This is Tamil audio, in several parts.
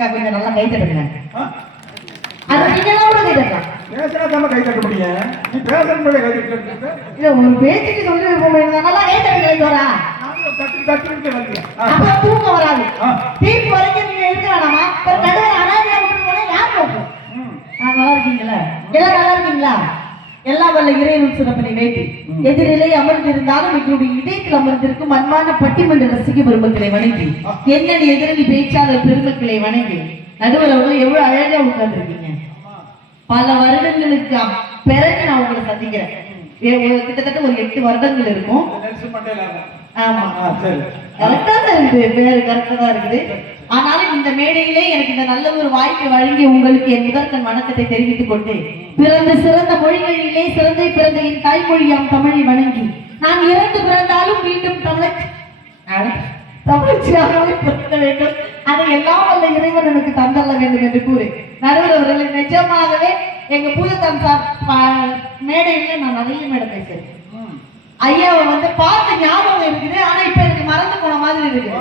அக்கா கொஞ்சம் நல்லா கை தட்டுங்க. அது நீங்க கூட கை தட்டலாம். பேசுறா தான கை தட்ட முடியும். நீ பேசறதுல கை தட்டுறது. இல்ல ஒரு பேச்சுக்கு சொல்லி போறேன் நல்லா கை தட்டுங்க தோரா. நான் தட்டிட்டு வரேன். அப்ப தூங்க வராது. தீர்ப்பு வரைக்கும் நீங்க இருக்கலாமா? ஒரு நடுவுல அனாதையா விட்டு போனா யார் போகும்? நல்லா இருக்கீங்களா? எல்லாம் நல்லா இருக்கீங்களா? எல்லா வல்ல இறைவன் சிறப்பினை வேண்டி எதிரிலே அமர்ந்திருந்தாலும் எங்களுடைய இதயத்தில் அமர்ந்திருக்கும் அன்பான பட்டிமன்ற ரசிக பெருமக்களை வணங்கி என்னடி எதிரணி பேச்சாளர் பெருமக்களை வணங்கி நடுவர் அவர்கள் எவ்வளவு அழகா உட்கார்ந்துருக்கீங்க. பல வருடங்களுக்கு பிறகு நான் உங்களை சந்திக்கிறேன். கிட்டத்தட்ட ஒரு 8 வருடங்கள் இருக்கும். ஆமா கரெக்டா தான் இருக்குது, பேரு கரெக்டா தான் இருக்குது. ஆனாலும் இந்த மேடையிலே எனக்கு இந்த நல்ல ஒரு வாய்ப்பை வழங்கி உங்களுக்கு என் முதற்கண் வணக்கத்தை தெரிவித்துக் கொண்டு பிறந்த சிறந்த மொழிகளிலே சிறந்த பிறந்த என் தாய்மொழியாம் தமிழை வணங்கி நான் இறந்து பிறந்தாலும் மீண்டும் தமிழச்சியாகவே பிறக்க வேண்டும். அதை எல்லாம் வல்ல இறைவன் எனக்கு தந்தள்ள வேண்டும் என்று கூறி நடுவர் அவர்களை நிஜமாகவே எங்க பூஜத்தன் சார் மேடையில நான் நிறைய மேடை பேசியிருக்கேன். ஐயாவை வந்து பார்த்து ஞாபகம் இருக்குது, ஆனா இப்ப எனக்கு மறந்து போன மாதிரி இருக்கு.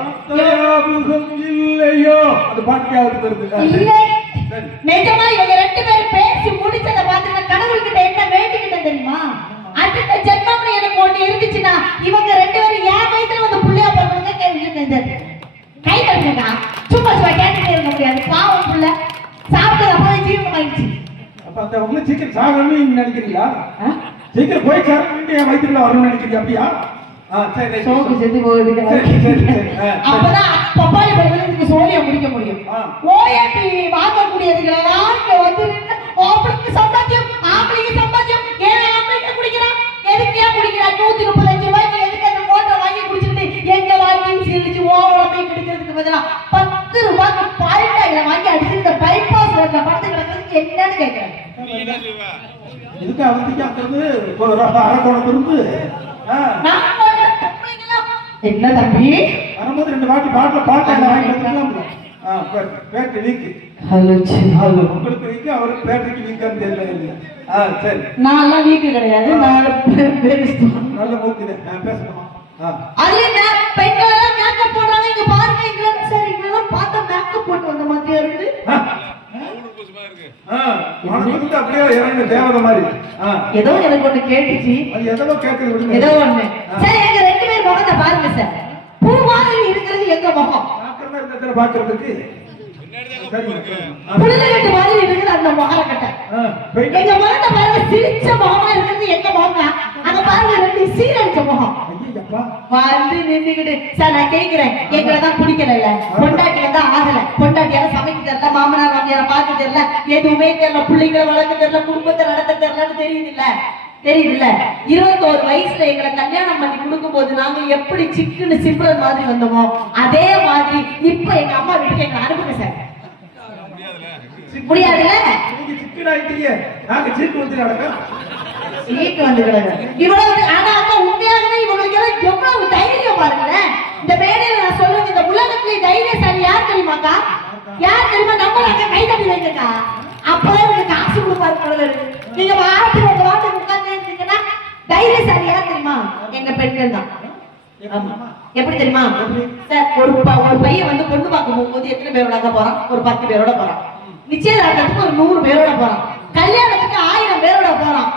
இல்லை நிஜமா இவங்க 2 பேரும் பேசி முடிச்சதை பார்த்து கடவுள்கிட்ட என்ன வேண்டிக்கிட்டேன் தெரியுமா? அடுத்த ஜென்மம்னு எனக்கு ஒண்ணு இருந்துச்சுன்னா இவங்க 2 பேரும் என் வயசுல வந்து புள்ளையா பிறந்தது கை தட்டுங்க. சும்மா சும்மா கேட்டுட்டே இருக்க முடியாது. பாவம் புள்ள சாப்பிட்டது அப்பவே ஜீவனம் ஆயிடுச்சு. அப்ப அந்த உங்களை சீக்கிரம் சாகணும்னு நினைக்கிறீங்களா? சீக்கிரம் போய் சார் என் வயிற்றுல வரணும்னு நினைக்கிறீங்க அப்படியா? சரி சோக்கு செத்து போகுது. அப்பதான் பப்பாளி பழத்துல இதுக்கு சோழியை முடிக்க முடியும். ஓஏபி வாங்கக்கூடியதுகளெல்லாம் இங்க வந்து ஆம்பளைக்கு சம்பாத்தியம் ஆம்பளைக்கு சம்பாத்தியம் ஏன் ஆம்பளைக்கு குடிக்கிறான்? எதுக்கு ஏன் குடிக்கிறான்? 135 ரூபாய்க்கு எதுக்கு அந்த மோட்டரை வாங்கி குடிச்சுட்டு எங்க வாங்கி சீலிச்சு ஓவரா போய் குடிக்கிறதுக்கு பதிலா 10 ரூபாய்க்கு பாயிண்டாயில வாங்கி அடிச்சு இந்த பைபாஸ் ரோட்ல படுத்து கிடக்கிறதுக்கு என்னன்னு கேட்கிறேன். இதுக்கு அவதிக்கு அங்கிருந்து ஒரு அரக்கோணத்திலிருந்து என்ன தம்பி வரும்போது 2 வாட்டி பாட்டில் பாட்டு வாங்கி வந்துக்கலாம். Battery week. ஹலோ ஹலோ உங்களுக்கு வீக்கு அவருக்கு பேட்டரிக்கு வீக்கான்னு தெரியல. சரி நான் எல்லாம் வீக்கு கிடையாது. நான் நல்ல மூக்குது பேசணுமா? அதுல பெண்கள் எல்லாம் மேக்கப் போடுறாங்க. இங்க பாருங்க இங்கிலாந்து சார் இங்கெல்லாம் பார்த்தா மேக்கப் போட்டு வந்த மாதிரியா இருக்குது. அப்படியே இறங்க தேவதை மாதிரி. ஏதோ எனக்கு ஒண்ணு கேட்டுச்சு. ஏதோ கேட்குது ஏதோ ஒண்ணு. சரி எங்க 2 பேர் முகத்தை பாருங்க சார். பூ மாதிரி இருக்கிறது எங்க முகம்? பாக்குறதுக்கு புளிலகட்டு மாதிரி இருக்குது அந்த முகரக்கட்டை. எங்க முகத்தை பாருங்க சிரிச்ச முகமா இருக்கிறது எங்க முகம்? அங்க பாருங்க 2 சீரடிச்ச முகம். வந்து நின்றுகிட்டு சார் நான் கேட்கிறேன் எங்களதான் பிடிக்கல பொண்டாட்டி வந்து ஆகல பொண்டாட்டியால சமைக்க தெரியல மாமனார் மாமியார பார்க்க தெரியல எதுவுமே தெரியல பிள்ளைங்களை வளர்க்க தெரியல குடும்பத்தை நடத்த தெரியலன்னு தெரியுதுல்ல 21 வயசுல எங்களை கல்யாணம் பண்ணி கொடுக்கும் போது நாங்க எப்படி சிக்குன்னு சிம்ரன் மாதிரி வந்தோமோ அதே மாதிரி இப்ப எங்க அம்மா வீட்டுக்கு எங்களை அனுப்புங்க சார். முடியாதுல்ல சீட்டு வந்து கிடக்கு இவ்வளவு. ஆனா அம்மா உண்மையாகவே இவங்களுக்கு எல்லாம் எவ்வளவு தைரியம் பாருங்களேன். இந்த மேடையில நான் சொல்றேன் இந்த உலகத்திலே தைரியசாலி யார் தெரியுமாக்கா? யார் தெரியுமா? நம்ம கை தட்டி வைக்கக்கா. அப்பதான் உங்களுக்கு காசு கொடுப்பாரு கடவுள். நீங்க வாரத்துக்கு 1 வாரத்துக்கு உட்கார்ந்து இருந்தீங்கன்னா தைரியசாலி யார் தெரியுமா? எங்க பெண்கள் தான். எப்படி தெரியுமா சார்? ஒரு பையன் வந்து பொண்ணு பார்க்க போகும்போது எத்தனை பேரோட போறான்? ஒரு 10 பேரோட போறான். நிச்சயதார்த்தத்துக்கு ஒரு 100 பேரோட போறான். கல்யாணத்துக்கு 1000 பேரோட போறான்.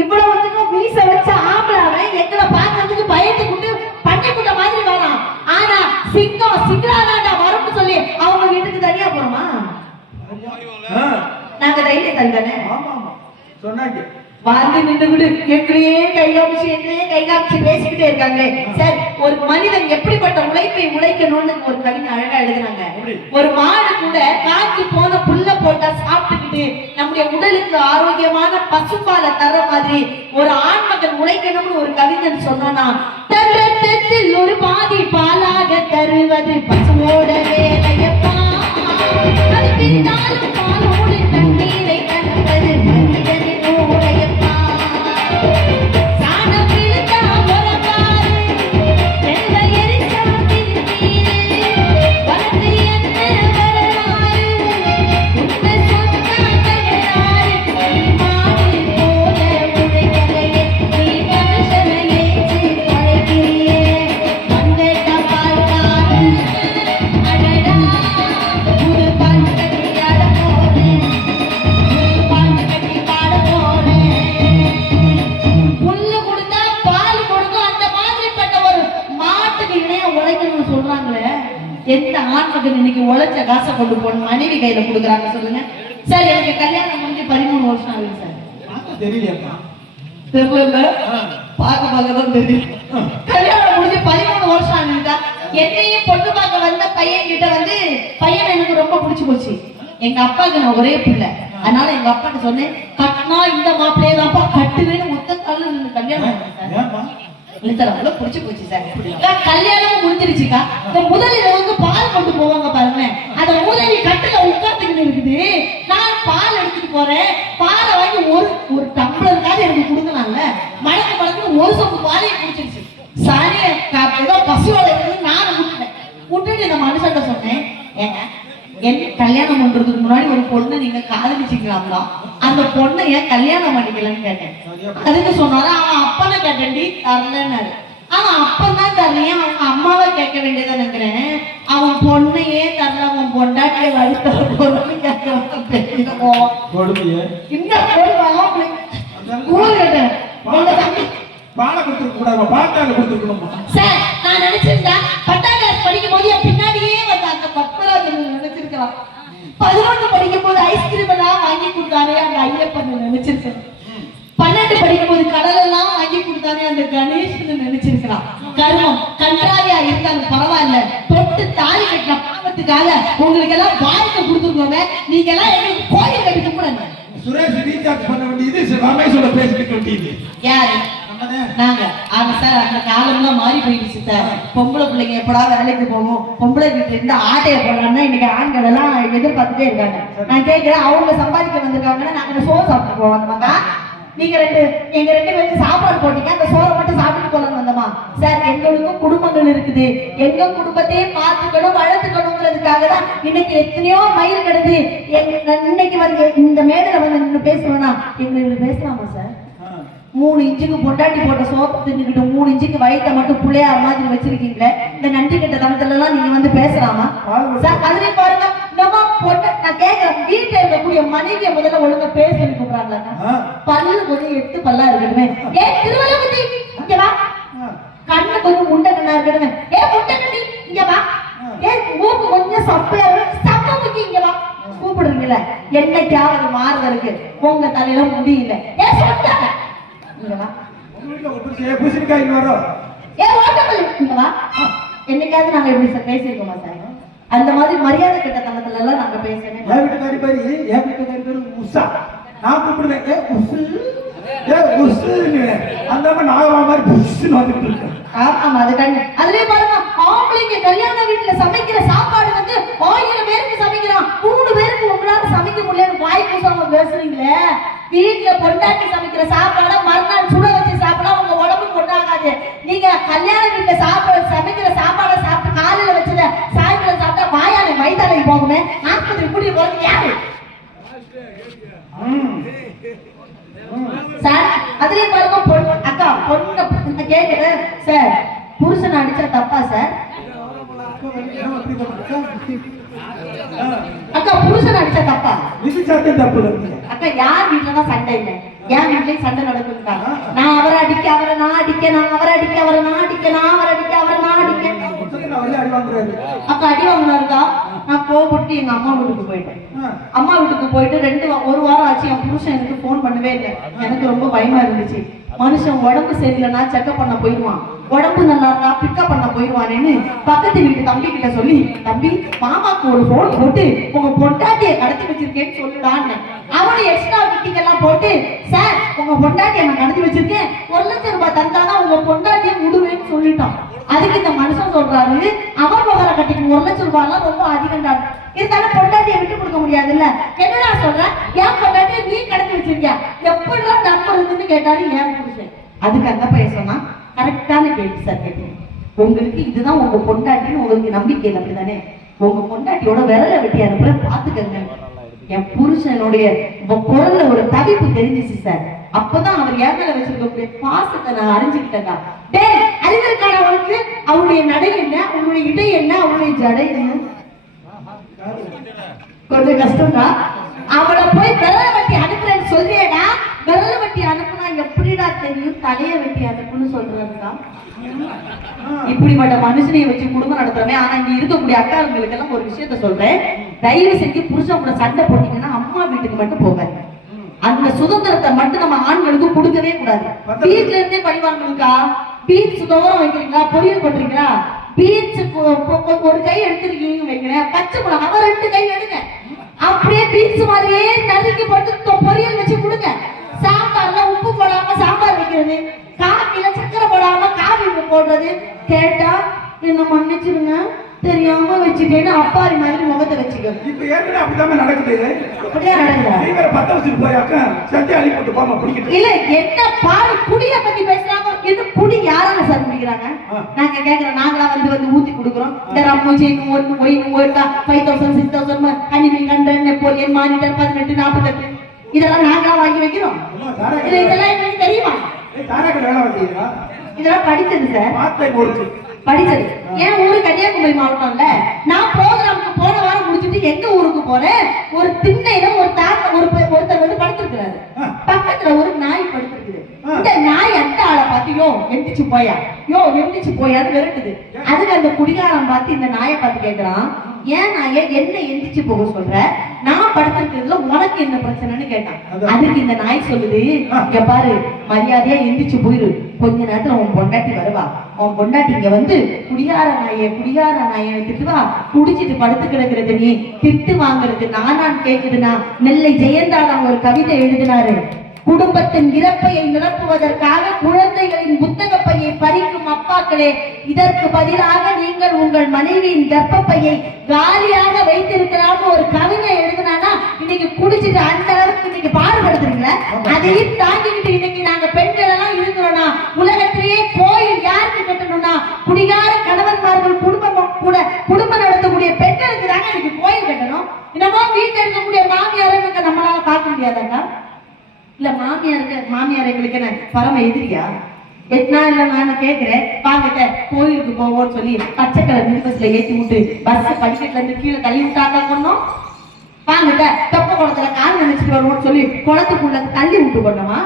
இவ்வளவுக்கும் மீச வச்ச ஆம்பளை எங்களை பார்க்கறதுக்கு பயந்துக்கிட்டு பட்டிக்குட்ட மாதிரி வரான். ஆனா சிங்களாடா வரும்னு சொல்லி அவங்க வீட்டுக்கு தனியா போறோமா? நாங்க தைரியசாலி தானே. சொன்னாங்க வந்து நின்றுகிட்டு எங்களையே கைகாமிச்சு பேசிக்கிட்டே இருக்காங்க. சார் ஒரு மனிதன் எப்படிப்பட்ட உழைப்பை உழைக்கணும்னு ஒரு கவிஞர் அழகா எழுதுனாங்க. ஒரு மாடு கூட காய்ச்சி போன புல்ல போட்டா சாப்பிட்டுக்கிட்டு நம்முடைய உடலுக்கு ஆரோக்கியமான பசுப்பாலை தர மாதிரி ஒரு ஆண்மகன் உழைக்கணும்னு ஒரு கவிஞன் சொன்னா தரத்தில் ஒரு பாதி பாலாக தருவது பசுவோட வேலையப்பா. அது பின்னாலும் பாலோடு தண்ணீரை கலப்பது மனிதனின் ஊரையப்பா. சாணம் விழுந்தா முறப்பாரு எந்த எரிச்சா திருத்தீரு வளர்ந்து என்ன வரலாறு உண்மை சொன்னா தகராறு. நீ மாடு போல உழைக்கலையே நீ மனுஷனை ஏற்றி பழகிறியே வந்தேட்ட பால்காரு அடடா மகன் இன்னைக்கு உழைச்ச காசை கொண்டு போன மனைவி கையில கொடுக்குறாங்க சொல்லுங்க சார். எனக்கு கல்யாணம் முடிஞ்சு 13 வருஷம் ஆகுது சார். தெரியலையா? தெரியல, பார்க்க தான் தெரியும். கல்யாணம் முடிஞ்சு 13 வருஷம் ஆகுதுக்கா. என்னையும் பொண்ணு பார்க்க வந்த பையன் கிட்ட வந்து பையன் எனக்கு ரொம்ப பிடிச்சு போச்சு. எங்க அப்பாவுக்கு நான் ஒரே பிள்ளை, அதனால எங்க அப்பாட்ட சொன்னேன், கட்டினா இந்த மாப்பிள்ளையே தான்ப்பா கட்டுவேன்னு ஒத்த கால கல்யாணம் புடிச்சு போச்சு சார். கல்யாணம் முடிஞ்சிருச்சுக்கா. இந்த முதலில வந்து பால் கொண்டு போவாங்க பாருங்க, அந்த முதலி கட்டுல உட்கார்ந்துக்கிட்டு இருக்குது. நான் பால் எடுத்துட்டு போறேன், பாலை வாங்கி ஒரு டம்ளருக்காக எனக்கு கொடுக்கலாம்ல. மடக்கு ஒரு சொம்பு பாலையும் குடிச்சிருச்சு. சாரியா ஏதோ பசியோட இருந்து நானும் விட்டுட்டு இந்த மனுஷன்ட்ட சொன்னேன், ஏங்க என்ன கல்யாணம் பண்றதுக்கு முன்னாடி ஒரு பொண்ணை நீங்க காதலிச்சுக்கலாம்ல, அந்த பொண்ணை ஏன் கல்யாணம் பண்ணிக்கலன்னு கேட்டேன். அதுக்கு சொன்னாரு, அவன் அப்பனை கேட்டேன்டி தரலன்னாரு. அவன் அப்பன் தான் தரலையே, அவங்க அம்மாவை கேட்க வேண்டியதான் நினைக்கிறேன். அவன் பொண்ணையே தரல, அவன் பொண்டாட்டியை வழித்தர போறன்னு கேட்க போவான். இன்னும் ஊர் கேட்டேன் பாலை கொடுத்துருக்க கூடாது, பாட்டால கொடுத்துருக்கணும் சார். நான் நினைச்சிருந்தேன் 10ஆம் கிளாஸ் படிக்கும் போது என் பின்னாடியே வந்து அந்த பத்மராஜன் நினைச்சிருக்கலாம். 11 படிக்கும் போது ஐஸ்கிரீம் எல்லாம் வாங்கி கொடுத்தானே அந்த ஐயப்பன் நினைச்சிருக்கேன். 12 படிக்கும் போது கடல் எல்லாம் வாங்கி கொடுத்தானே அந்த கணேஷன் நினைச்சிருக்கலாம். கர்மம் கன்றாவியா இருந்தாலும் பரவாயில்ல, தொட்டு தாலி கட்டின பாவத்துக்காக உங்களுக்கு எல்லாம் வாழ்க்கை கொடுத்துருக்கோங்க. நீங்க எல்லாம் எங்களுக்கு கோயில் கட்டிக்க கூட சுரேஷ் ரீசார்ஜ் பண்ண வேண்டியது ரமேஷோட பேசிட்டு வேண்டியது யாரு? நாங்க ஆனா சார் அந்த காலம்லாம் மாறி போயிடுச்சு சார். பொம்பளை பிள்ளைங்க எப்படா வேலைக்கு போகும், பொம்பளை வீட்டுல இருந்து ஆட்டையை போடலாம்னா இன்னைக்கு ஆண்கள் எல்லாம் எதிர்பார்த்துட்டே இருக்காங்க. நான் கேட்கிறேன், அவங்க சம்பாதிக்க வந்திருக்காங்கன்னா நாங்க சோறு சாப்பிட்டு போவோம் வந்தோமா? நீங்க எங்க 2 பேருக்கு சாப்பாடு போட்டீங்க, அந்த சோறை மட்டும் சாப்பிட்டு போலன்னு வந்தோமா? சார் எங்களுக்கும் குடும்பங்கள் இருக்குது, எங்க குடும்பத்தையே பார்த்துக்கணும் வளர்த்துக்கணுங்கிறதுக்காக தான் இன்னைக்கு எத்தனையோ மயில் கிடந்து இன்னைக்கு வந்து இந்த மேடையில வந்து நின்று பேசணும்னா எங்களுக்கு பேசலாமா சார்? 3 இன்ச்சுக்கு பொண்டாட்டி போட்ட சோப்பு தின்னுக்கிட்டு 3 இன்ச்சுக்கு வயிற்ற மட்டும் புள்ளையார் மாதிரி வச்சிருக்கீங்களே, இந்த நன்றி கட்ட தளத்துல எல்லாம் நீங்க வந்து பேசலாமா சார்? அதுலயே பாருங்க, நம்ம பொண்ணு நான் கேட்கிறேன், வீட்டுல இருக்கக்கூடிய மனைவியை முதல்ல ஒழுங்கா பேச சொல்லி கூப்பிடுறாங்க. பல்லு கொஞ்சம் 8 பல்லா இருக்கட்டுமே, ஏன் திருவள்ள குட்டி இங்க வா. கண்ணு கொஞ்சம் முண்டை கண்ணா இருக்கட்டுமே, ஏன் முண்டை கண்ணி இங்க வா. ஏன் மூக்கு கொஞ்சம் சப்பையா சப்ப குட்டி இங்க வா. கூப்பிடுறீங்களா? என்னைக்காவது மாறுதலுக்கு உங்க தலையில முடியல, ஏன் சொல்றாங்க என்னைக்காவது நாங்க எப்படி சார் பேசிருக்கோமா சார்? அந்த மாதிரி மரியாதை கிட்ட தனத்துல எல்லாம் நாங்க பேசுறேன். என் வீட்டுக்காரி பேரு உஷா, நான் கூப்பிடுவேன் அந்த மாதிரி புஷ்னு வந்துட்டு இருக்கேன். ஆமா அதுக்காண்டி அதுலயே பாருங்க, ஆம்பளைங்க கல்யாண வீட்டுல சமைக்கிற சாப்பாடு வந்து 1000 பேருக்கு சமைக்கிறான், 3 பேருக்கு உங்களால சமைக்க முடியலன்னு வாய் கூசாம பேசுறீங்களே. வீட்டுல பொண்டாட்டி சமைக்கிற சாப்பாட மறுநாள் சுட வச்சு சாப்பிடா உங்க உடம்புக்கு ஒன்றாகாது. நீங்க கல்யாண வீட்டுல சமைக்கிற சாப்பாடை சாப்பிட்டு காலையில வச்சத சாயங்காலம் சாப்பிட்டா வாயால வயிற்றாலை போகுமே, ஆஸ்பத்திரி கூட்டிட்டு போறது யாரு சார்? அதுலயே பாருங்க, பொண்ணு அக்கா பொண்ணு கேட்கிறேன் சார், புருஷனை அடிச்சா தப்பா சார்? அக்கா புருஷன் அடிச்சா தப்பா? அக்கா யார் வீட்டுலதான் சண்டை இல்லை, என் வீட்லயும் சண்டை நடக்குதுக்கா. நான் அவரை அடிக்க அவரை நான் அடிக்க, நான் அவரை அடிக்க அவரை நான் அடிக்க, நான் அவரை அடிக்க அவரை நான் அடிக்க. அக்கா அடி வாங்கினாருக்கா. நான் கோபப்பட்டு எங்க அம்மா வீட்டுக்கு போயிட்டேன். அம்மா வீட்டுக்கு போயிட்டு 1 வாரம் ஆச்சு. என் புருஷன் எனக்கு போன் பண்ணவே இல்லை. எனக்கு ரொம்ப பயமா இருந்துச்சு. மனுஷன் உடம்பு சரியில்லைன்னா செக்அப் பண்ண போயிடுவான், உடம்பு நல்லா இருந்தா பிக்கப் பண்ண போயிடுவானேன்னு பக்கத்து வீட்டு தம்பி கிட்ட சொல்லி, தம்பி மாமாக்கு ஒரு போன் போட்டு உங்க பொண்டாட்டியை கடத்தி வச்சிருக்கேன்னு சொல்லுடான்னு. அவனை எக்ஸ்ட்ரா கிட்டிங் எல்லாம் போட்டு, சார் உங்க பொண்டாட்டியை நான் கடத்தி வச்சிருக்கேன், 1 லட்சம் ரூபாய் தந்தாதான் உங்க பொண்டாட்டியை விடுவேன்னு சொல்லிட்டான். அதுக்கு இந்த மனுஷன் சொல்றாரு, அவன் முகர கட்டிக்கு 1 லட்சம் ரூபாய் எல்லாம் ரொம்ப அதிகம்டாரு. இருந்தாலும் பொண்டாட்டியை விட்டு கொடுக்க முடியாதுல்ல. என்னடா சொல்ற, ஏன் பொண்டாட்டியை நீ கடத்தி வச்சிருக்கியா, எப்படிலாம் நம்புறதுன்னு கேட்டாரு ஏன் புருஷன். அதுக்கு அந்த பையன் சொன்னா, கரெக்டான கேள்வி சார் கேட்டேன். உங்களுக்கு இதுதான் உங்க பொண்டாட்டின்னு உங்களுக்கு நம்பிக்கை இல்லை அப்படிதானே? உங்க பொண்டாட்டியோட விரலை வெட்டி அனுப்புற பாத்துக்கங்க. என் புருஷனுடைய குரல்ல ஒரு தவிப்பு தெரிஞ்சிச்சு சார். அப்பதான் அவர் என் மேல வச்சிருக்கக்கூடிய பாசத்தை நான் அறிஞ்சுக்கிட்டேன். டேய் அறிந்திருக்கான அவனுக்கு அவனுடைய நடை என்ன, அவனுடைய இடை என்ன, அவனுடைய ஜடை என்ன? கொஞ்சம் கஷ்டம்டா. அவளை போய் விரலை வெட்டி அனுப்புறேன்னு சொல்றியடா. விரலை வெட்டி அனுப்புனா எப்படிடா பார்த்தா தெரியும் தலைய வெட்டி அதுக்குன்னு சொல்றாருக்கா. இப்படிப்பட்ட மனுஷனையை வச்சு குடும்பம் நடத்துறமே. ஆனா இங்க இருக்கக்கூடிய அக்காங்களுக்கு எல்லாம் ஒரு விஷயத்த சொல்றேன், தயவு செஞ்சு புருஷன் கூட சண்டை போட்டீங்கன்னா அம்மா வீட்டுக்கு மட்டும் போகாது. அந்த சுதந்திரத்தை மட்டும் நம்ம ஆண்களுக்கு கொடுக்கவே கூடாது. வீட்டுல இருந்தே பழிவாங்கலுக்கா. பீச் தோரம் வைக்கிறீங்களா, பொரியல் பண்றீங்களா, பீச் ஒரு கை எடுத்துருக்கீங்க வைக்கிறேன், பச்சை மிளகா 2 கை எடுங்க, அப்படியே பீச் மாதிரியே நறுக்கி போட்டு பொரியல் வச்சு கொடுங்க. சாம்பார்ல உப்பு போடாம சாம்பார் வைக்கிறது, காஃபில சக்கரை போடாம காஃபி போடுறது. கேட்டா என்ன மன்னிச்சிருங்க தெரியாம வச்சுட்டேன்னு அப்பாரி மாதிரி முகத்தை வச்சுக்கோ. இப்ப ஏற்கனவே அப்படிதான் நடக்குது. அப்படியே நடக்குதா? நீங்க பத்த வச்சுட்டு போய் அக்கா சத்தி அள்ளி போட்டு போமா பிடிக்கிட்டு. இல்ல என்ன பாடு குடிய பத்தி பேசுறாங்க. இது குடி யாரால சார் குடிக்கிறாங்க? நாங்க கேக்குறோம், நாங்களா வந்து ஊத்தி குடுக்குறோம். இந்த ரம்மு செயின் 1 ஒயின் 5000 6000 கனிமி கண்டன் நெப்போலியன் மானிட்டர் 18 48 இதெல்லாம் நாங்களா வாங்கி வைக்கிறோம். இதெல்லாம் எங்களுக்கு தெரியுமா? இதெல்லாம் படிச்சது சார், படிச்சது. என் ஊரு கன்னியாகுமரி மாவட்டம்ல. நான் ப்ரோக்ராமுக்கு போன வாரம் முடிச்சுட்டு எங்க ஊருக்கு போறேன். ஒரு திண்ணையில ஒருத்தர் வந்து படுத்திருக்கிறாரு. பக்கத்துல ஒரு நாய் படுத்திருக்குது. இந்த நாய் அந்த ஆளை பார்த்து யோ எந்திரிச்சு போயான்னு விரட்டுது. அதுக்கு அந்த குடிகாரன் பார்த்து இந்த நாயை பார்த்து கேட்கிறான், ஏன் நாயை என்ன எந்திரிச்சு போக சொல்ற, நான் படுத்திருக்கிறதுல உனக்கு என்ன பிரச்சனைன்னு கேட்டான். அதுக்கு இந்த நாய் சொல்லுது, இங்க பாரு மரியாதையா எந்திரிச்சு போயிரு, கொஞ்ச நேரத்துல உன் பொண்டாட்டி வருவா, உன் பொண்டாட்டி இங்க வந்து குடிகார நாயை திட்டுவா, குடிச்சிட்டு படுத்து கிடக்குறது நீ திட்டு வாங்குறது நானான்னு கேக்குதுன்னா. நெல்லை ஜெயந்தாதான் ஒரு கவிதை எழுதினாரு, குடும்பத்தின் இறப்பையை நிரப்புவதற்காக குழந்தைகளின் புத்தக பையை பறிக்கும் அப்பாக்களே, இதற்கு பதிலாக நீங்கள் உங்கள் மனைவியின் கர்ப்பப்பையை காலியாக வைத்திருக்கலாம் ஒரு கவிதை எழுதினா இன்னைக்கு குடிச்சிட்டு அந்த அளவுக்கு இன்னைக்கு பாடுபடுத்துறீங்களா? அதையும் தாங்கிக்கிட்டு இன்னைக்கு நாங்க பெண்கள் எல்லாம் இருக்கிறோம்னா உலகத்திலேயே கோயில் யாருக்கு கட்டணும்னா குடிகார கணவன்மார்கள் குடும்பம் நடத்தக்கூடிய பெண்களுக்கு தாங்க இன்னைக்கு கோயில் கட்டணும். இன்னமோ வீட்டில் இருக்கக்கூடிய மாமியார் நம்மளால பார்க்க முடியாதாங்க? இல்ல மாமியார் எங்களுக்கு என்ன பரம எதிரியா? நான் கேட்கிறேன், வாங்கிட்ட கோயிலுக்கு போவோம்னு சொல்லி பச்சை கலர் மினி பஸ்ல ஏற்றி விட்டு பஸ் படிக்கட்டுல இருந்து கீழே தள்ளி விட்டாங்க கொண்டோம். வாங்கிட்ட தொப்ப குளத்துல கால் நினைச்சிட்டு வருவோம்னு சொல்லி குளத்துக்குள்ள தள்ளி விட்டு கொண்டோமா?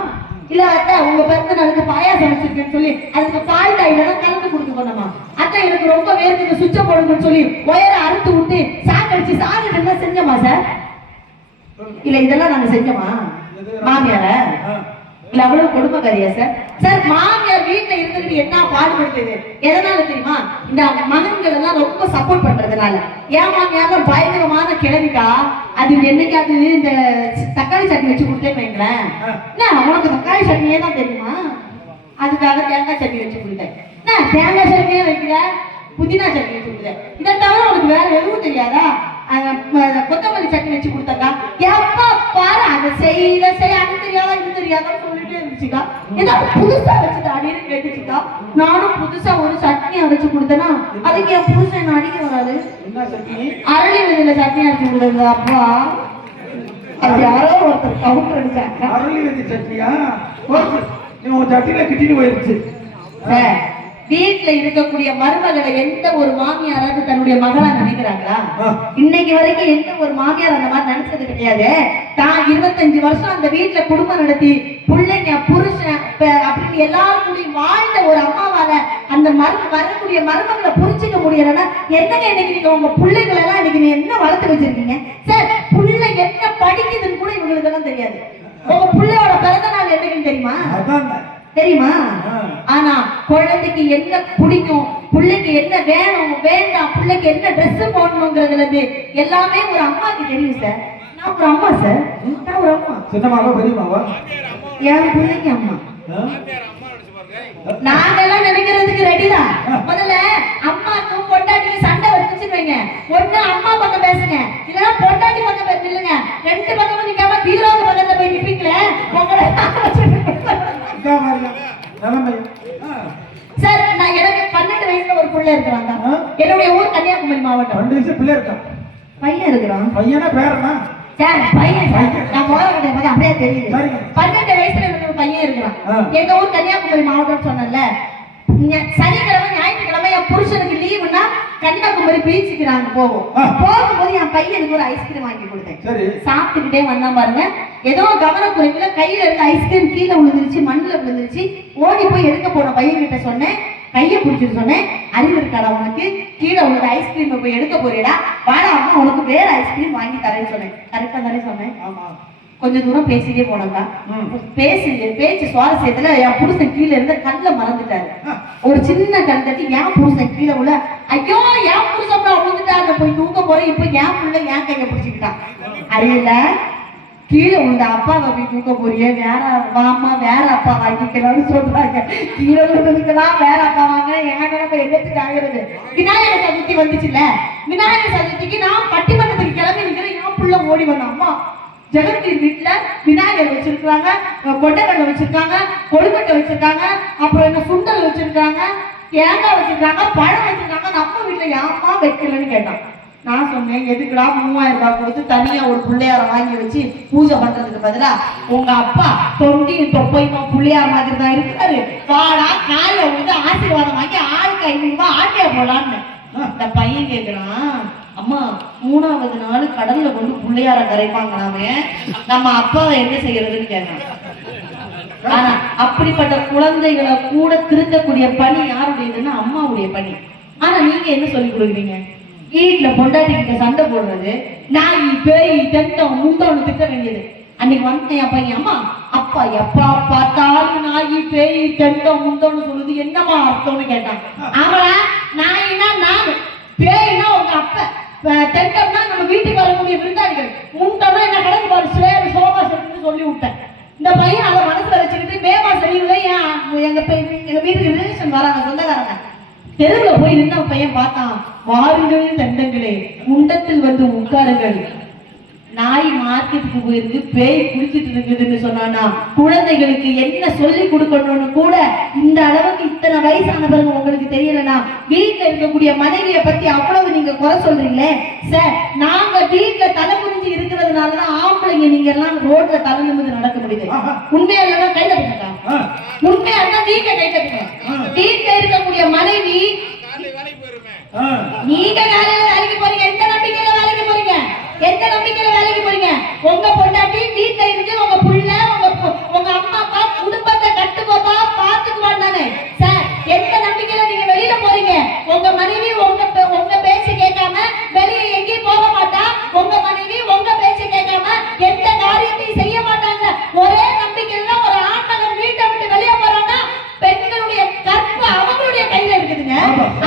இல்ல அத்தை உங்க பிறந்த நாளுக்கு பாயாசம் வச்சிருக்கேன்னு சொல்லி அதுக்கு பால் டாயில தான் கலந்து கொடுத்து கொண்டோமா? அத்தை எனக்கு ரொம்ப வேர்க்கு சுவிட்ச போடுங்கன்னு சொல்லி ஒயரை அறுத்து விட்டு சாக்கடிச்சு சாகு என்ன செஞ்சோமா சார்? இல்ல இதெல்லாம் நாங்க செஞ்சோமா? மாமியார இல்ல அவ்வளவு கொடுமைக்காரியா சார்? சார் மாமியார் வீட்டுல இருந்துகிட்டு என்ன பாடுபடுத்துது எதனால தெரியுமா? இந்த மகன்கள் எல்லாம் ரொம்ப சப்போர்ட் பண்றதுனால. ஏன் மாமியார் பயங்கரமான கிளவிக்கா, அது என்னைக்காவது இந்த தக்காளி சட்னி வச்சு கொடுத்தே வைங்களேன், உனக்கு தக்காளி சட்னியே தான் தெரியுமா, அதுக்காக தேங்காய் சட்னி வச்சு கொடுத்தேன். தேங்காய் சட்னியே வைக்கிற, புதினா சட்னி வச்சு கொடுத்தேன், இதை தவிர உனக்கு வேற எதுவும் தெரியாதா? கொத்தமல்லி சட்னி வச்சு கொடுத்தாக்கா எப்ப பாரு அதை செய்ய அது தெரியாதா இது தெரியாதான்னு சொல்லிட்டே இருந்துச்சுக்கா. ஏதாவது புதுசா வச்சுட்டு அடின்னு கேட்டுச்சுக்கா. நானும் புதுசா ஒரு சட்னி அரைச்சு கொடுத்தேன்னா அதுக்கு என் புதுசா என்ன அடிக்க வராது. அரளி விதையில சட்னி அரைச்சு கொடுத்தது அப்பா, அது யாரோ ஒருத்தர் கவுண்டர் அடிச்சாங்க. அரளி விதை சட்னியா? சட்னியில கிட்டிட்டு போயிருச்சு. வீட்டுல இருக்கக்கூடிய மருமகளை எந்த ஒரு மாமியாராவது தன்னுடைய மகளா நினைக்கிறாங்களா? இன்னைக்கு வரைக்கும் எந்த ஒரு மாமியார் அந்த மாதிரி நினைச்சது கிடையாது. தான் 25 வருஷம் அந்த வீட்டுல குடும்பம் நடத்தி பிள்ளைங்க புருஷன் அப்படின்னு எல்லாரும் வாழ்ந்த ஒரு அம்மாவால அந்த வரக்கூடிய மருமகளை புரிஞ்சுக்க முடியலன்னா என்னங்க இன்னைக்கு நீங்க உங்க பிள்ளைகளை எல்லாம் இன்னைக்கு நீ என்ன வளர்த்து வச்சிருக்கீங்க சார்? பிள்ளை என்ன படிக்குதுன்னு கூட இவங்களுக்கு எல்லாம் தெரியாது. உங்க பிள்ளையோட பிறந்த நாள் என்னைக்குன்னு தெரியுமா? ஆனா குழந்தைக்கு என்ன பிடிக்கும், பிள்ளைக்கு என்ன வேணும் வேண்டாம், பிள்ளைக்கு என்ன ட்ரெஸ் போடணுங்கிறதுல இருந்து எல்லாமே ஒரு அம்மாக்கு தெரியும் சார். நான் ஒரு அம்மா சார், நான் ஒரு அம்மா. சின்னமாவா பெரியமாவா? என் பிள்ளைக்கு அம்மா. நாங்கெல்லாம் நினைக்கிறதுக்கு ரெடிதான். முதல்ல அம்மாக்கும் பொண்டாட்டிக்கு சண்டை வந்துச்சுன்னு வைங்க, ஒண்ணு அம்மா பக்கம் பேசுங்க, இல்லைன்னா பொண்டாட்டி பக்கம் நில்லுங்க. 2 பக்கமும் நிக்காம பீரோக்கு பக்கத்துல போய் நிப்பீங்களே உங்களை சார். நான் எனக்கு 12 வயசுல ஒரு பிள்ளை இருக்கிறாங்க. என்னுடைய ஊர் கன்னியாகுமரி மாவட்டம். 2 வயசு பிள்ளை இருக்கான், பையன் இருக்கிறான். பையனா பேரனா? சார் பையன் நான் முதல்ல கதை அப்படியே தெரியுது. 12 வயசுல எனக்கு ஒரு பையன் இருக்கிறான். எங்க ஊர் கன்னியாகுமரி மாவட்டம் சொன்னல, சனிக்கிழமை ஞாயிற்றுக்கிழமை என் புருஷனுக்கு லீவுன்னா கன்னியாகுமரி பீச்சுக்கு நாங்க போவோம். போகும்போது என் பையனுக்கு ஒரு ஐஸ்கிரீம் வாங்கி கொடுத்தேன். சரி. சாப்பிட்டுக்கிட்டே வந்தான் பாருங்க. ஏதோ கவனக்குறைவுல கையில இருந்த ஐஸ்கிரீம் கீழே விழுந்துருச்சு, மண்ணுல விழுந்துருச்சு. ஓடி போய் எடுக்க போன பையன் கிட்ட சொன்னேன், கையை பிடிச்சிட்டு சொன்னேன், அறிவு இருக்காடா உனக்கு, கீழே உள்ள ஐஸ்கிரீம் போய் எடுக்க போறியடா, வாடா அம்மா உனக்கு வேற ஐஸ்கிரீம் வாங்கி தரேன்னு சொன்னேன். கரெக்டா தானே சொன்னேன்? கொஞ்சம் தூரம் பேசிட்டே போனோம்டா. பேச்சு சுவாரஸ்யத்துல என் புருஷன் கீழே இருந்த கல்ல மறந்துட்டாரு. ஒரு சின்ன கல் தட்டி என் புருஷன் கீழே உள்ள, ஐயோ என் புருஷன் விழுந்துட்டாரு, போய் தூக்க போறேன். இப்ப என் புள்ள என் கையை பிடிச்சிக்கிட்டான். அறிவில கீழே உள்ள அப்பாவை போய் தூக்க போறிய, வேற வாமா வேற அப்பா வாங்கிக்கலாம்னு சொல்றாங்க. கீழே விழுந்ததுக்கெல்லாம் வேற அப்பா வாங்க, என் நிலைமை என்னத்துக்கு ஆகிறது? விநாயகர் சதுர்த்தி வந்துச்சுல்ல, விநாயகர் சதுர்த்திக்கு நான் பட்டிமன்றத்துக்கு கிளம்பி நிக்கிறேன். என் புள்ள ஓடி வந்தான், அம்மா ஜெகத்தீர் வீட்டுல விநாயகர் வச்சிருக்காங்க, கொண்டைக்கடலை வச்சிருக்காங்க, கொழுக்கட்டை வச்சிருக்காங்க, அப்புறம் என்ன சுண்டல் வச்சிருக்காங்க, தேங்காய் வச்சிருக்காங்க, பழம் வச்சிருக்காங்க, நம்ம வீட்டுல ஏமா வைக்கலன்னு கேட்டான். நான் சொன்னேன், எதுக்குடா 3000 ரூபாய் கொடுத்து தனியா ஒரு பிள்ளையார வாங்கி வச்சு பூஜை பண்றதுக்கு பதிலா உங்க அப்பா தொண்டியும் தொப்பையுமா பிள்ளையார் மாதிரி தான் இருக்காரு, வாடா காலைல வந்து ஆசீர்வாதம் வாங்கி ஆளுக்கு 500 ரூபாய் ஆட்டையா போலான்னு. இந்த பையன் கேக்குறான், அம்மா 3வது நாள் கடல்ல கொண்டு பிள்ளையார கரைப்பாங்களாமே, நம்ம அப்பாவை என்ன செய்யறதுன்னு கேட்கறான். ஆனா அப்படிப்பட்ட குழந்தைகளை கூட திருத்தக்கூடிய பணி யாருடையதுன்னா அம்மாவுடைய பணி. ஆனா நீங்க என்ன சொல்லி கொடுக்குறீங்க? வீட்டுல பொண்டாட்டி கிட்ட சண்டை போடுறது, நாய் பேய் தெண்டம் முண்டோன்னு திட்ட வேண்டியது. அன்னைக்கு வந்தேன் என் பையன், அம்மா அப்பா எப்பா பார்த்தாலும் நாய் பேய் தெண்டம் முண்டோன்னு சொல்லுது, என்னம்மா அர்த்தம்னு கேட்டான். ஆமா, நாயினா நான், பேய்னா உங்க அப்ப, தெண்டம்னா நம்ம வீட்டுக்கு வரக்கூடிய விருந்தாளிகள், முண்டம்னா என்ன கடந்து பாரு சேரு சோபா செட்டுன்னு சொல்லி விட்டேன். இந்த பையன் அதை மனசுல வச்சுக்கிட்டு மே மாசம் லீவுல எங்க வீட்டுக்கு ரிலேஷன் வராங்க, சொந்தக்காரங்க. தெருவில் போய் நின்று பையன் பார்த்தான், வாருங்கள் தண்டங்களே முண்டத்தில் வந்து உட்காருங்கள், நாய் மார்க்கெட்டுக்கு போயிருக்கு, பேய் குடிச்சிட்டு இருக்குதுன்னு சொன்னானா குழந்தைகளுக்கு என்ன சொல்லி கொடுக்கணும்னு கூட இந்த அளவுக்கு இத்தனை வயசான பிறகு உங்களுக்கு தெரியலனா வீட்டுல இருக்கக்கூடிய மனைவியை பத்தி அவ்வளவு நீங்க குறை சொல்றீங்களே சார். நாங்க வீட்டுல தலை குனிஞ்சு இருக்கிறதுனாலதான் ஆம்பளைங்க நீங்க எல்லாம் ரோட்ல தலை நிமிர்ந்து நடக்க முடியுது. உண்மையா இல்லைன்னா கை தட்டுங்க, உண்மையா இருந்தா வீட்டை கை தட்டுங்க. வீட்டுல இருக்கக்கூடிய மனைவி, நீங்க வேலையில வேலைக்கு போறீங்க, எந்த நம்பிக்கையில வேலைக்கு போறீங்க? எந்த நம்பிக்கையில வேலைக்கு போறீங்க? உங்க பொண்டாட்டி வீட்டுல இருந்து உங்க புள்ள உங்க அம்மா அப்பா குடும்பத்தை கட்டுக்கோப்பா பாத்துக்குவான் தானே சார். எந்த நம்பிக்கையில நீங்க வெளியில போறீங்க? உங்க மனைவி உங்க பேச்சு கேட்காம வெளியே எங்கேயும் போக மாட்டா, உங்க மனைவி உங்க பேச்சு கேட்காம எந்த காரியத்தையும் செய்ய மாட்டாங்க. ஒரே நம்பிக்கையில ஒரு ஆண்மகன் வீட்டை விட்டு வெளியே போறான்னா பெண்களுடைய கற்பு அவங்களுடைய கையில இருக்குதுங்க.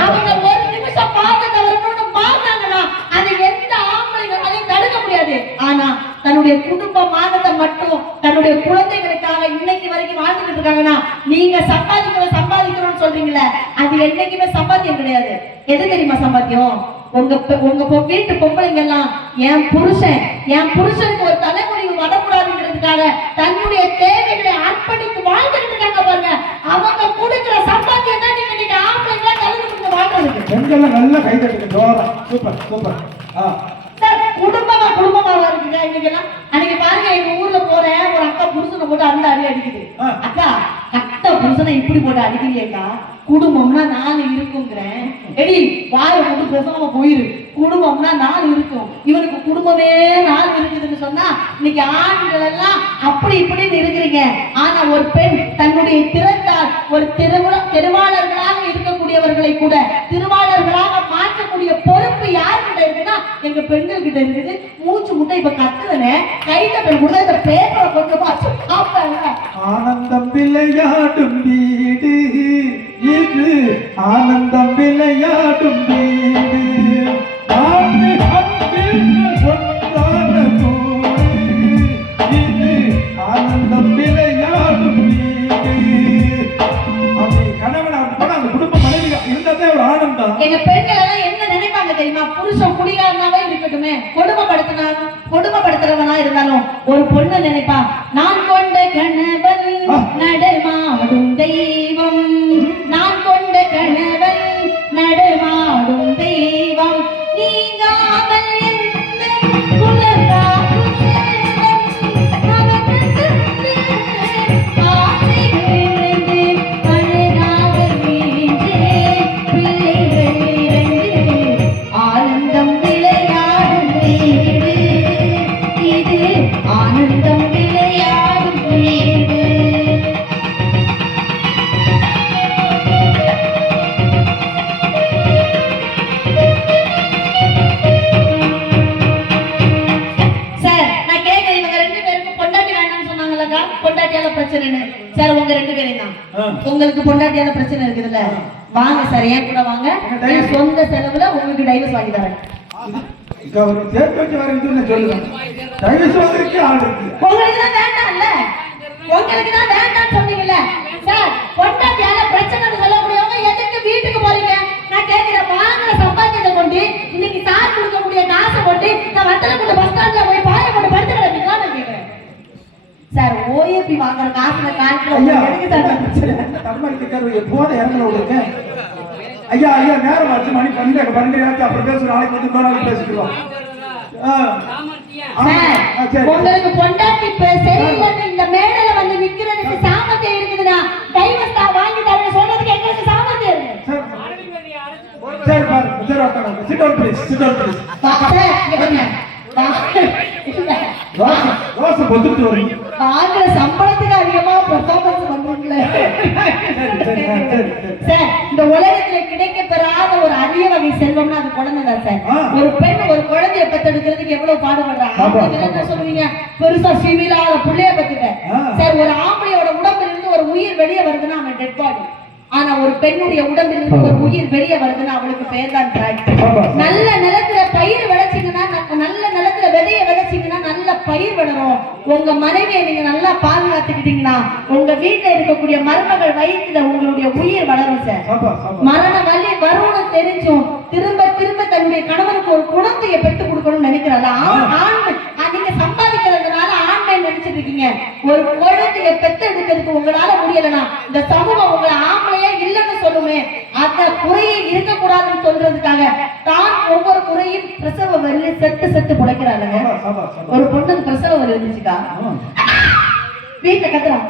அவங்க ஒரு நிமிஷம் பார்க்க தவறணும்னு பார்த்தாங்கன்னா அது எந்த ஆம்பளைங்களாலையும் தடுக்க முடியாது. ஆனா தன்னுடைய குடும்ப மானத்தை மட்டும் தன்னுடைய குழந்தைகளுக்காக இன்னைக்கு வரைக்கும் வாழ்ந்துட்டு இருக்காங்கன்னா, நீங்க சம்பாதிக்கணும்னு சொல்றீங்களே, அது என்னைக்குமே சம்பாத்தியம் கிடையாது. எது தெரியுமா சம்பாத்தியம்? உங்க வீட்டு பொம்பளைங்க எல்லாம் என் புருஷனுக்கு ஒரு தலைமுறைவு வரக்கூடாதுங்கிறதுக்காக தன்னுடைய தேவைகளை அர்ப்பணித்து வாழ்ந்துட்டு இருக்காங்க பாருங்க. அவங்க கொடுக்கிற சம்பாத்தியம் தான் நீங்க இன்னைக்கு ஆம்பளைங்களா தலைமுறை வாழ்றதுக்கு. பெண்கள் நல்ல கை தட்டுங்க. Super super. சார் குடும்பமா இருக்குங்க இன்னைக்கு எல்லாம். அன்னைக்கு பாருங்க, எங்க ஊர்ல போறேன், ஒரு அக்கா புருஷனை போட்டு அந்த அடி அடிக்குது. அக்கா கட்ட புருஷனை இப்படி போட்டு அடிக்கலையேக்கா, குடும்பம்னா 4 இருக்குங்கிறேன். எடி வாயை போட்டு பேசாம போயிரு, குடும்பம்னா 4 இருக்கும். இவனுக்கு குடும்பமே 4 இருக்குதுன்னு சொன்னா இன்னைக்கு ஆண்கள் எல்லாம் அப்படி இப்படின்னு இருக்கிறீங்க. ஆனா ஒரு பெண் தன்னுடைய திறத்தால் ஒரு திருவாளர்களாக இருக்கக்கூடியவர்களை கூட திருவாளர்களாக மாற்றக்கூடிய பொறுப்பு யாருக்கிட்ட இருக்குன்னா எங்க பெண்கள் கிட்ட இருக்குது. மூச்சு முட்டை இப்ப கத்துதனே கைத்தட்டல் கூட இந்த பேப்பரை கொண்டு பார்த்து ஆனந்தம் விளையாடும் வீடு இது, ஆனந்தம் விளையாடும் வீடு, ஆனந்தம் விளையாடும் வீடு. அப்படி கணவன் அந்த குடும்ப மனைவி இருந்ததே ஒரு ஆனந்தம். எங்க பெண்கள் எல்லாம் என்ன நினைப்பாங்க தெரியுமா? புருஷன் குடிகாரனாவே இருக்கட்டுமே, கொடுமைப்படுத்துறவனா இருந்தாலும் ஒரு பொண்ணு நினைப்பா, நான் கொண்ட கணவன் நடமாடும் தெய்வம், நான் கொண்ட கணவன் நடமாடும் தெய்வம், நீங்காமல் பேருன்னு சார் உங்க 2 பேரையும் தான். உங்களுக்கு பொண்டாட்டியான பிரச்சனை இருக்குதுல்ல, வாங்க சார் என் கூட வாங்க, என் சொந்த செலவுல உங்களுக்கு டைவர்ஸ் வாங்கி தரேன். சேர்த்து வச்சு வரேன்னு சொல்லுங்க. டைவர்ஸ் வாங்குறதுக்கு ஆள் இருக்கு. உங்களுக்கு தான் வேண்டாம்ல, உங்களுக்கு தான் வேண்டாம்னு சொன்னீங்கல்ல சார். பொண்டாட்டியால பிரச்சனை சொல்லக்கூடியவங்க எதுக்கு வீட்டுக்கு போறீங்க? நான் கேட்கிறேன், வாங்குற சம்பாத்தியத்தை கொண்டு இன்னைக்கு சார் கொடுக்கக்கூடிய காசை கொண்டு நான் வட்டலக்குள்ள பஸ் ஸ்டாண்ட்ல போய் பாய போட்டு படுத்து கிடப்பீங்களா? நான் கேட்கிறேன் சார். ஓஏபி வாங்குற காசுல காட்டுல எதுக்கு சார் பிரச்சனை? தமிழ்நாட்டுக்கு போத இறங்கல உங்களுக்கு. ஐயா ஐயா நேரம் ஆச்சு, மணி 12 அப்புறம் பேசுற நாளைக்கு வந்து நாளைக்கு பேசிக்கிறோம். உங்களுக்கு பொண்டாட்டி சரியில்லைன்னு இந்த மேடையில வந்து நிக்கிறதுக்கு சாமர்த்தியம் இருக்குதுன்னா டைவர்ஸ் தான் வாங்கி தரேன் சொல்றதுக்கு எங்களுக்கு சாமர்த்தியம் இருக்கு. சரி பாருங்க, சரி உட்காருங்க. Sit down please, sit down please. ரோஸ் பொத்துட்டு வரீங்க. வாங்குற சம்பளத்துக்கு அதிகமா பெர்ஃபார்மன்ஸ் பண்றீங்களே சார். இந்த உலகத்துல கிடைக்க பெறாத ஒரு அரிய வகை செல்வம்னா அது குழந்தை தான் சார். ஒரு பெண் ஒரு குழந்தைய பெத்தெடுக்கிறதுக்கு எவ்வளவு பாடுபடுறாங்க. என்ன சொல்லுவீங்க, பெருசா சிவிலாத புள்ளைய பெத்துக்க சார். ஒரு ஆம்பளையோட உடம்புல இருந்து ஒரு உயிர் வெளியே வருதுன்னா அவன் டெட் பாடி. ஆனா ஒரு பெண்ணுடைய உடம்பில் இருந்து ஒரு உயிர் வெளியே வருதுன்னா அவளுக்கு பேர் தான் டிராக்டர். நல்ல நிலத்துல பயிர் விளைச்சிங்கன்னா, நல்ல நிலத்துல விதைய விளைச்சிங்கன்னா நல்ல பயிர் வளரும். உங்க மனைவியை நீங்க நல்லா பாதுகாத்துக்கிட்டீங்கன்னா உங்க வீட்டுல இருக்கக்கூடிய மருமகள் வயிற்றுல உங்களுடைய உயிர் வளரும் சார். மரண வலி வரும்னு தெரிஞ்சும் திரும்ப திரும்ப தன்னுடைய கணவனுக்கு ஒரு குழந்தைய பெற்று கொடுக்கணும்னு நினைக்கிறாள். நீங்க சம்பாதிக்கிறதுனால ஆண்மை நினைச்சிட்டு இருக்கீங்க. ஒரு குழந்தைய பெற்று எடுக்கிறதுக்கு உங்களால முடியலன்னா இந்த சமூகம் உங்களை ஆம்பளையா இல்லைன்னு சொல்லுமே. அந்த குறையை இருக்கக்கூடாதுன்னு சொல்றதுக்காக தான் ஒவ்வொரு குறையும் பிரசவ வலி செத்து புடைக்கிறாங்க. ஒரு பொண்ணுக்கு பிரசவ வலி வந்துச்சுக்கா, வீட்டுல கத்துறான்,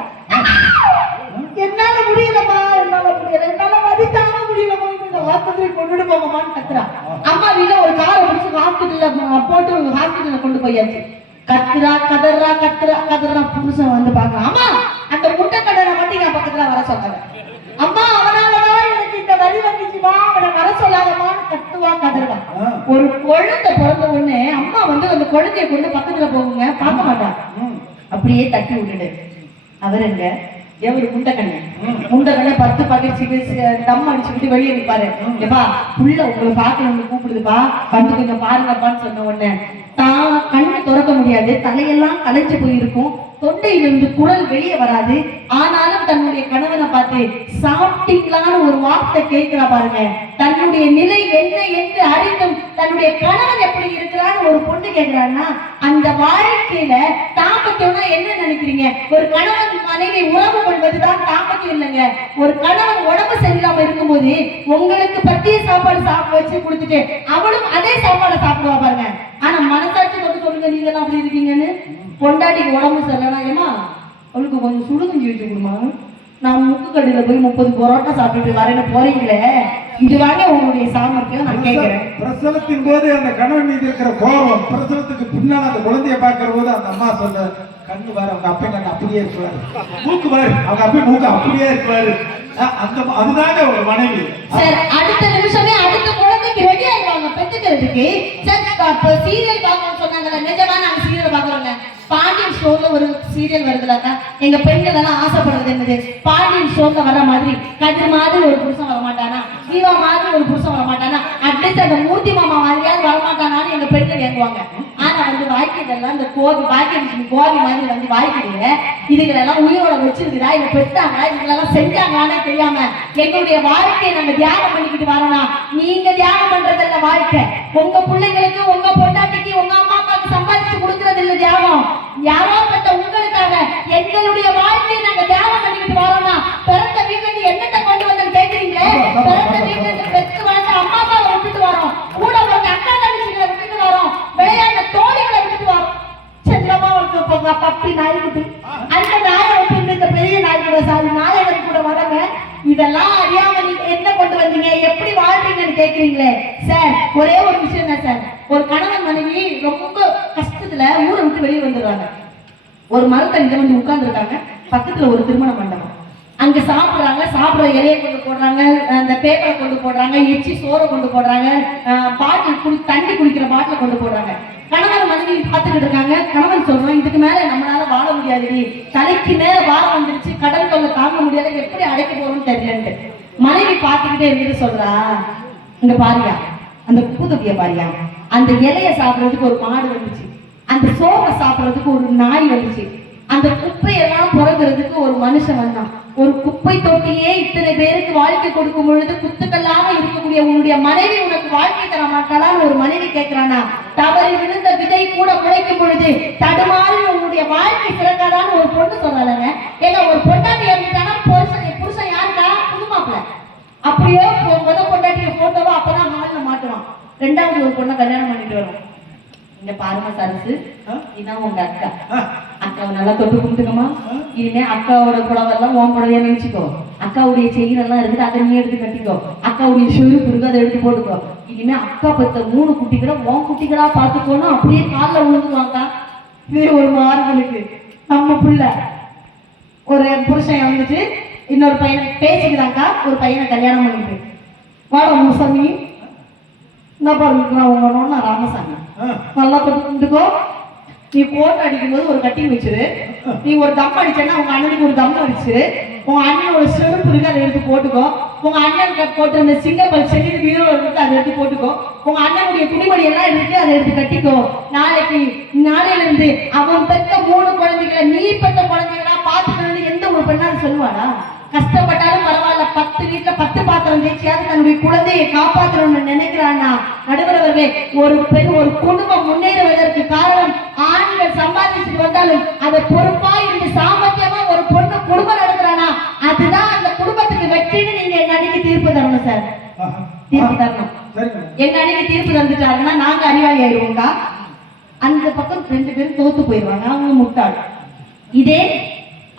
என்னால முடியலமா, என்னால முடியல, என்னால வலித்தாங்க முடியலமா, ஹாஸ்பிட்டல் கொண்டுட்டு போங்கம்மான்னு கத்துறான். அம்மா வீட்டுல ஒரு காரை பிடிச்சு ஹாஸ்பிட்டல்ல போட்டு ஹாஸ்பிட்டல்ல கொண்டு போயாச்சு. கத்துறா கதறா புருஷன் வந்து பாக்கலாம். அம்மா அந்த முட்டை கடனை மட்டும் நான் பக்கத்துல வர சொன்னாங்க. அம்மா அவனாலதான் எனக்கு இந்த வலி வந்துச்சுமா, அவனை வர சொல்லாதமான்னு கத்துவா கதறா. ஒரு குழந்தை பிறந்த உடனே அம்மா வந்து அந்த குழந்தைய கொண்டு பக்கத்துல போகுங்க, பார்க்க மாட்டான், அப்படியே தட்டி விட்டுடு. அவருங்க எவரு முண்டக்கண்ணு 10 பகிர்ச்சி தம் அடிச்சுக்கிட்டு வெளியே நிற்பாரு. ஏப்பா புள்ள உங்களை பார்க்கணும்னு கூப்பிடுதுப்பா, வந்து கொஞ்சம் பாருங்கப்பான்னு சொன்ன உடனே தான் கண்ணு திறக்க முடியாது, தலையெல்லாம் கலைஞ்சு போயிருக்கும், தொண்டையிலிருந்து குரல் வெளியே வராது. ஆனாலும் தன்னுடைய கணவனை பார்த்து சாப்பிட்டீங்களான்னு ஒரு வார்த்தை கேட்கிறா பாருங்க. தன்னுடைய நிலை என்ன என்று அறிந்தும் தன்னுடைய கணவன் எப்படி இருக்கிறான்னு ஒரு பொண்ணு கேட்கிறான்னா அந்த வாழ்க்கையில தாம்பத்தியம்னா என்ன நினைக்கிறீங்க? ஒரு கணவன் மனைவி உறவு கொள்வதுதான் தாம்பத்தியம் இல்லைங்க. ஒரு கணவன் உடம்பு சரியில்லாம இருக்கும்போது உங்களுக்கு பத்திய சாப்பாடு சாப்பிட வச்சு கொடுத்துட்டு அவளும் அதே சாப்பாடை சாப்பிடுவா பாருங்க. ஆனா மனசாட்சி மட்டும் சொல்லுங்க, நீங்க எல்லாம் அப்படி இருக்கீங்கன்னு. பொண்டாட்டிக்கு உடம்பு சரியில்லைனா ஏமா அவளுக்கு கொஞ்சம் சுடுகஞ்சி வச்சு கொடுமா, நான் முக்கு கடையில போய் 30 பரோட்டா சாப்பிட்டு வரேன்னு போறீங்களே, இதுவாங்க உங்களுடைய சாமர்த்தியம் நான் கேட்கிறேன். பிரசவத்தின் போது அந்த கணவன் மீது இருக்கிற கோபம், பிரசவத்துக்கு பின்னால் அந்த குழந்தைய பார்க்கிற போது அந்த அம்மா சொல்ல கண்ணு பாரு அவங்க அப்பா கண்ணு அப்படியே இருப்பாரு, மூக்கு பாரு அவங்க அப்பா மூக்கு அப்படியே இருப்பாரு. அந்த அதுதாங்க ஒரு மனைவி. சார் அடுத்த நிமிஷமே அடுத்த குழந்தைக்கு ரெடி ஆயிடுவாங்க பெத்துக்கிறதுக்கு. சார் சீரியல் பார்க்கணும்னு சொன்னாங்கல்ல, நிஜமா நாங்க சீரியல் பாக்குறோங்க. பாண்டியன் ஷோல ஒரு சீரியல் வருதுலக்கா, எங்க பெண்கள் எல்லாம் ஆசைப்படுறது என்னது, பாண்டியன் ஷோல வர மாதிரி கதிர் மாதிரி ஒரு புருஷன் வரமாட்டானா, ஜீவா மாதிரி ஒரு புருஷன் வரமாட்டானா, அட்லீஸ்ட் அந்த மூர்த்தி மாமா மாதிரியாவது வரமாட்டானான்னு எங்க பெண்கள் ஏங்குவாங்க. ஆனா வந்து வாய்க்கிதெல்லாம் இந்த கோபி பாக்கியம் கோபி மாதிரி வந்து வாய்க்கிடுங்க. இதுகளெல்லாம் உயிரோட வச்சிருக்குதா இல்ல பெற்றாங்க, இதுகளெல்லாம் செஞ்சாங்களானே தெரியாம எங்களுடைய வாழ்க்கையை நம்ம தியானம் பண்ணிக்கிட்டு வரணும். நீங்க தியானம் பண்றதில்ல வாழ்க்கை, உங்க பிள்ளைங்களுக்கு உங்க பொண்டாட்டிக்கு உங்க அம்மா அப்பாவுக்கு சம்பாதிச்சு கொடுக்கறது இல்ல தியாகம். யாரோ பட்ட உங்களுக்காக எங்களுடைய வாழ்க்கையை நாங்க தியானம் பண்ணிக்கிட்டு வரோம்னா பிறந்த வீட்டுல இருந்து என்னத்தை கொண்டு வந்து கேட்கிறீங்களே? பிறந்த வீட்டுல இருந்து பெற்று வளர்ந்த அம்மா அப்பாவை விட்டுட்டு வரோம், கூட வளர்ந்த அக்கா தங்கச்சிகளை விட்டுட்டு வரோம், விளையாண்ட தோழிகளை விட்டுட்டு வரோம். செல்லமா வந்து போங்க பப்பி நாய்க்குட்டி, அந்த நாயை விட்டு இந்த பெரிய நாய் கூட சாரி நாயகன் கூட வரங்க. இதெல்லாம் அறியாம நீங்க என்ன கொண்டு வந்தீங்க, எப்படி வாழ்றீங்கன்னு கேக்குறீங்களே. சார் ஒரே ஒரு விஷயம் தான் சார், ஒரு கணவன் மனைவி ரொம்ப கஷ்டத்துல ஊரை விட்டு வெளியே வந்துடுறாங்க. ஒரு மரத்தடியில வந்து உட்கார்ந்து இருக்காங்க, பக்கத்துல ஒரு திருமண மண்டபம். அங்க சாப்பிடுறாங்க, சாப்பிடுற இலையை கொண்டு போடுறாங்க, அந்த பேப்பரை கொண்டு போடுறாங்க, எச்சி சோறை கொண்டு போடுறாங்க, பாட்டில் தண்ணி குடிக்கிற பாட்டில கொண்டு போடுறாங்க. கணவன் மனைவியும் பார்த்துக்கிட்டு இருக்காங்க. கணவன் சொல்றான், இதுக்கு மேல நம்மளால வாழ முடியாதுடி, தலைக்கு மேல வாரம் வந்துருச்சு, கடன் தொல்லை தாங்க முடியாது, எப்படி அடைக்க போறோம்னு தெரியலன்ட்டு மனைவி பார்த்துக்கிட்டே இருந்துட்டு சொல்றா, இங்க பாரியா, அந்த உப்பு தொட்டிய பாரியா, அந்த இலைய சாப்பிடுறதுக்கு ஒரு மாடு வந்துச்சு, அந்த சோறை சாப்பிடுறதுக்கு ஒரு நாய் வந்துச்சு, அந்த குப்பையெல்லாம் புறக்கிறதுக்கு ஒரு மனுஷன் வந்தான். ஒரு குப்பை தொட்டியே இத்தனை பேருக்கு வாழ்க்கை கொடுக்கும் பொழுது குத்துக்கல்லாம இருக்கக்கூடிய உன்னுடைய மனைவி உனக்கு வாழ்க்கை தர மாட்டாளான்னு ஒரு மனைவி கேட்கிறானா? தவறி விழுந்த விதை கூட முளைக்கும் பொழுது தடுமாறி உன்னுடைய வாழ்க்கை சிறக்காதான்னு ஒரு பொண்ணு சொல்றாங்க. ஏன்னா ஒரு பொண்டாட்டி இறந்துட்டானா புருஷன் யாருக்கா? புதுமாப்பிள்ள. அப்படியே பொண்டாட்டிய போட்டோவோ அப்பதான் ஹால்ல மாட்டுவான். ரெண்டாவது ஒரு பொண்ணை கல்யாணம் பண்ணிட்டு வரும். இந்த பாருமா சரசு, இதான் உங்க அக்கா. அக்காவை நல்லா தொட்டு கும்பிட்டுக்கமா. இனிமே அக்காவோட புடவெல்லாம் உன் புடவையா நினைச்சுக்கோ. அக்காவுடைய செயின் எல்லாம் இருக்குது, அதை நீ எடுத்து கட்டிக்கோ. அக்காவுடைய செருப்பு இருக்கு, அதை எடுத்து போட்டுக்கோ. இனிமே அக்கா பத்த 3 குட்டிகளா உன் குட்டிகளா பாத்துக்கோணும். அப்படியே காலில் விழுந்துவாங்க. இதே ஒரு மாறுகளுக்கு நம்ம புள்ள ஒரு புருஷன் வந்துட்டு இன்னொரு பையனை பேசிக்கிறாங்கா, ஒரு பையனை கல்யாணம் பண்ணிட்டு வாடா முசாமி, என்ன பாருங்க உங்க ராமசாமி, நல்லா தொட்டுக்கோ. நீ கோட்டை அடிக்கும் போது ஒரு கட்டிங் வச்சிரு, நீ ஒரு தம் அடிச்சேன்னா உங்க அண்ணனுக்கு ஒரு தம் அடிச்சிரு, உங்க அண்ணனோட செருப்பு இருக்கு அதை எடுத்து போட்டுக்கோ, உங்க அண்ணனுக்கு போட்டு அந்த சிங்கப்பல் செடி வீரோ இருக்கு அதை எடுத்து போட்டுக்கோ, உங்க அண்ணனுடைய துணிமணி எல்லாம் இருக்கு அதை எடுத்து கட்டிக்கோ. நாளையில இருந்து அவன் பெற்ற 3 குழந்தைகளை நீ பெற்ற குழந்தைகளா பாத்துக்கணும்னு எந்த ஒரு பெண்ணாலும் சொல்லுவாடா? கஷ்டப்பட்டாலும் பரவாயில்ல, 10 வீட்டுல 10 பாத்திரம் தேய்ச்சியாவது தன்னுடைய குழந்தையை காப்பாற்றணும்னு நினைக்கிறான்னா நடுவரவர்களே, ஒரு பெண் ஒரு குடும்பம் முன்னேறுவதற்கு காரணம் ஆண்கள் சம்பாதிச்சுட்டு வந்தாலும் அதை பொறுப்பா இருந்து சாமர்த்தியமா ஒரு பொண்ணு குடும்பம் நடத்துறானா அதுதான் அந்த குடும்பத்துக்கு வெற்றின்னு நீங்க எங்க அன்னைக்கு தீர்ப்பு தரணும் சார். தீர்ப்பு தரணும். எங்க அன்னைக்கு தீர்ப்பு தந்துட்டாருன்னா நாங்க அறிவாளி ஆயிடுவோம்டா. அந்த பக்கம் 2 பேரும் தோத்து போயிடுவாங்க, அவங்க முட்டாள். இதே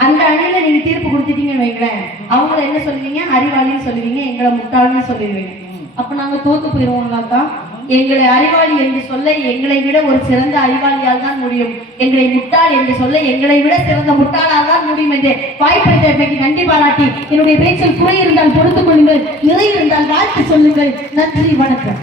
அந்த அணியில நீங்க தீர்ப்பு கொடுத்துட்டீங்கன்னு வைங்களேன், அவங்கள என்ன சொல்லுவீங்க? அறிவாளின்னு சொல்லுவீங்க, எங்களை முட்டாள்னு சொல்லிடுவீங்க. அப்ப நாங்க தோத்து போயிடுவோம்னாக்கா எங்களை அறிவாளி என்று சொல்ல எங்களை விட ஒரு சிறந்த அறிவாளியால் தான் முடியும், எங்களை முட்டாள் என்று சொல்ல எங்களை விட சிறந்த முட்டாளால் தான் முடியும் என்று வாய்ப்பளித்தமைக்கு நன்றி பாராட்டி என்னுடைய பேச்சில் குறை இருந்தால் பொறுத்துக் கொள்ளுங்கள், நிறை இருந்தால் வாழ்த்து சொல்லுங்கள். நன்றி, வணக்கம்.